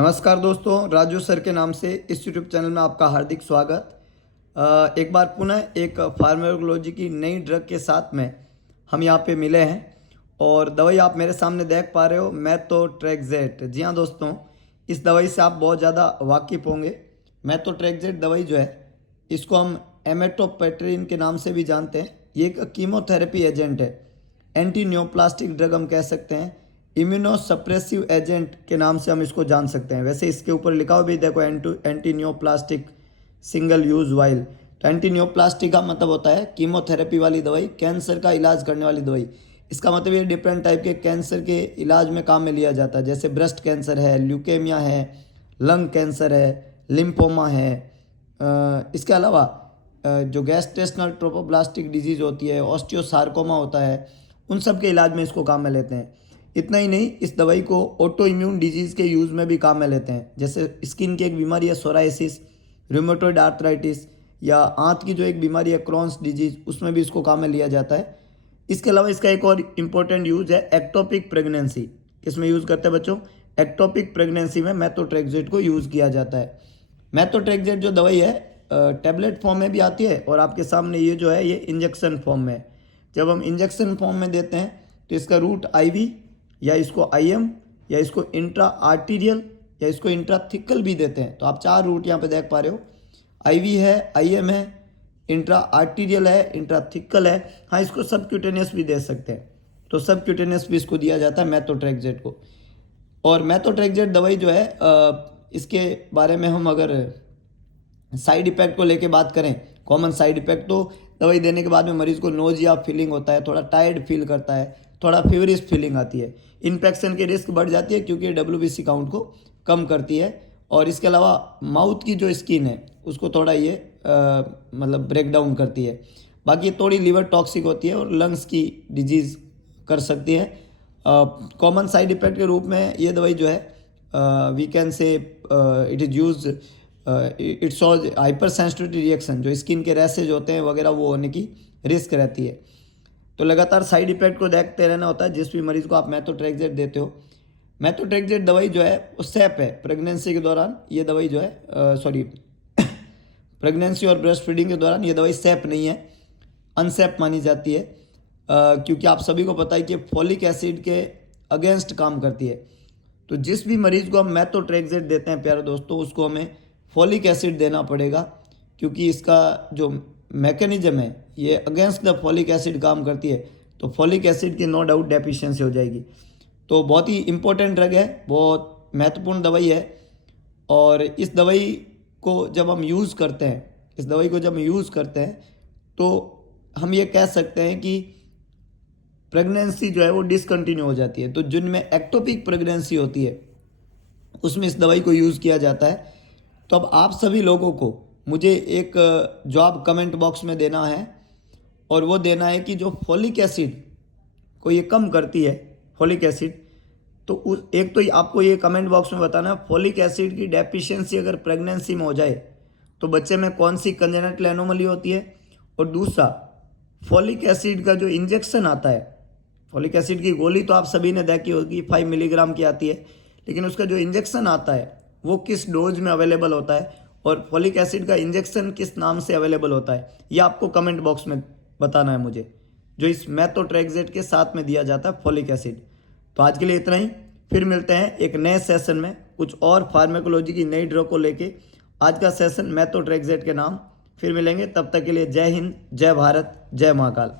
नमस्कार दोस्तों, राजू सर के नाम से इस यूट्यूब चैनल में आपका हार्दिक स्वागत। एक बार पुनः एक फार्माकोलॉजी की नई ड्रग के साथ में हम यहाँ पे मिले हैं और दवाई आप मेरे सामने देख पा रहे हो, मेथोट्रेक्सेट। जी हाँ दोस्तों, इस दवाई से आप बहुत ज़्यादा वाकिफ़ होंगे। मेथोट्रेक्सेट दवाई जो है, इसको हम एमेट्रोपेट्रिन के नाम से भी जानते हैं। ये एक कीमोथेरेपी एजेंट है, एंटी न्योप्लास्टिक ड्रग हम कह सकते हैं, इम्यूनो सप्रेसिव एजेंट के नाम से हम इसको जान सकते हैं। वैसे इसके ऊपर लिखा हुआ भी देखो, anti neoplastic single use while. तो एंटी न्योप्लास्टिक का मतलब होता है कीमोथेरेपी वाली दवाई, कैंसर का इलाज करने वाली दवाई। इसका मतलब ये डिफरेंट टाइप के कैंसर के इलाज में काम में लिया जाता है, जैसे ब्रेस्ट कैंसर है, ल्यूकेमिया है, लंग कैंसर है, लिम्फोमा है। इसके अलावा जो गैस्ट्रेशनल ट्रोपोब्लास्टिक डिजीज़ होती है, ऑस्टियोसार्कोमा होता है, उन सब के इलाज में इसको काम में लेते हैं। इतना ही नहीं, इस दवाई को ऑटो इम्यून डिजीज़ के यूज़ में भी काम में लेते हैं, जैसे स्किन की एक बीमारी है सोराइसिस, रूमेटॉइड आर्थराइटिस, या आंत की जो एक बीमारी है क्रॉन्स डिजीज़, उसमें भी इसको काम में लिया जाता है। इसके अलावा इसका एक और इम्पोर्टेंट यूज़ है एक्टोपिक प्रेगनेंसी। किसमें यूज़ करते हैं बच्चों? एक्टोपिक प्रेगनेंसी में मेथोट्रेक्सेट को यूज़ किया जाता है। मेथोट्रेक्सेट जो दवाई है टैबलेट फॉर्म में भी आती है, और आपके सामने ये जो है ये इंजेक्शन फॉर्म में है। जब हम इंजेक्शन फॉर्म में देते हैं तो इसका रूट आईवी, या इसको आईएम, या इसको इंट्रा आर्टीरियल, या इसको इंट्राथिकल भी देते हैं। तो आप चार रूट यहाँ पे देख पा रहे हो, आईवी है, आईएम है, इंट्रा आर्टीरियल है, इंट्राथिकल है। हाँ, इसको सबक्यूटेनियस भी दे सकते हैं, तो सबक्यूटेनियस भी इसको दिया जाता है मेथोट्रेक्सेट को। और मेथोट्रेक्सेट दवाई जो है इसके बारे में हम अगर साइड इफ़ेक्ट को लेके बात करें, कॉमन साइड इफ़ेक्ट, तो दवाई देने के बाद में मरीज़ को नोजिया फीलिंग होता है, थोड़ा टायर्ड फील करता है, थोड़ा फीवरिश फीलिंग आती है, इन्फेक्शन की रिस्क बढ़ जाती है क्योंकि डब्ल्यूबीसी काउंट को कम करती है। और इसके अलावा माउथ की जो स्किन है उसको थोड़ा ये मतलब ब्रेक डाउन करती है। बाकी थोड़ी लिवर टॉक्सिक होती है और लंग्स की डिजीज़ कर सकती है। कॉमन साइड इफ़ेक्ट के रूप में ये दवाई जो है we can say it is use it's all hypersensitivity reaction, जो स्किन के रैसेज होते हैं वगैरह वो होने की रिस्क रहती है। तो लगातार साइड इफ़ेक्ट को देखते रहना होता है जिस भी मरीज़ को आप मेथोट्रेक्सेट देते हो। मेथोट्रेक्सेट दवाई जो है वो सेफ है प्रेगनेंसी के दौरान। ये दवाई जो है सॉरी प्रेगनेंसी और ब्रेस्ट फीडिंग के दौरान ये दवाई सेफ नहीं है, अनसेफ मानी जाती है, क्योंकि आप सभी को पता है कि फॉलिक एसिड के अगेंस्ट काम करती है। तो जिस भी मरीज़ को हम मेथोट्रेक्सेट देते हैं प्यारे दोस्तों, उसको हमें फॉलिक एसिड देना पड़ेगा, क्योंकि इसका जो मैकेनिज्म है ये अगेंस्ट द फॉलिक एसिड काम करती है। तो फॉलिक एसिड की नो डाउट डेफिशिएंसी हो जाएगी। तो बहुत ही इंपॉर्टेंट ड्रग है, बहुत महत्वपूर्ण दवाई है। और इस दवाई को जब हम यूज़ करते हैं, तो हम ये कह सकते हैं कि प्रेगनेंसी जो है वो डिसकंटिन्यू हो जाती है। तो जिनमें एक्टोपिक प्रेगनेंसी होती है उसमें इस दवाई को यूज़ किया जाता है। तो अब आप सभी लोगों को मुझे एक जवाब कमेंट बॉक्स में देना है, और वो देना है कि जो फॉलिक एसिड को ये कम करती है, फॉलिक एसिड, तो उस एक तो आपको ये कमेंट बॉक्स में बताना है फॉलिक एसिड की डेफिशिएंसी अगर प्रेगनेंसी में हो जाए तो बच्चे में कौन सी कंजेनिटल एनोमली होती है। और दूसरा, फॉलिक एसिड का जो इंजेक्शन आता है, फॉलिक एसिड की गोली तो आप सभी ने देखी होगी, 5 मिलीग्राम की आती है, लेकिन उसका जो इंजेक्शन आता है वो किस डोज में अवेलेबल होता है, और फॉलिक एसिड का इंजेक्शन किस नाम से अवेलेबल होता है, ये आपको कमेंट बॉक्स में बताना है मुझे, जो इस मेथोट्रेक्सेट के साथ में दिया जाता है फॉलिक एसिड। तो आज के लिए इतना ही, फिर मिलते हैं एक नए सेशन में कुछ और फार्माकोलॉजी की नई ड्रग को लेके। आज का सेशन मेथोट्रेक्सेट के नाम, फिर मिलेंगे, तब तक के लिए जय हिंद, जय भारत, जय महाकाल।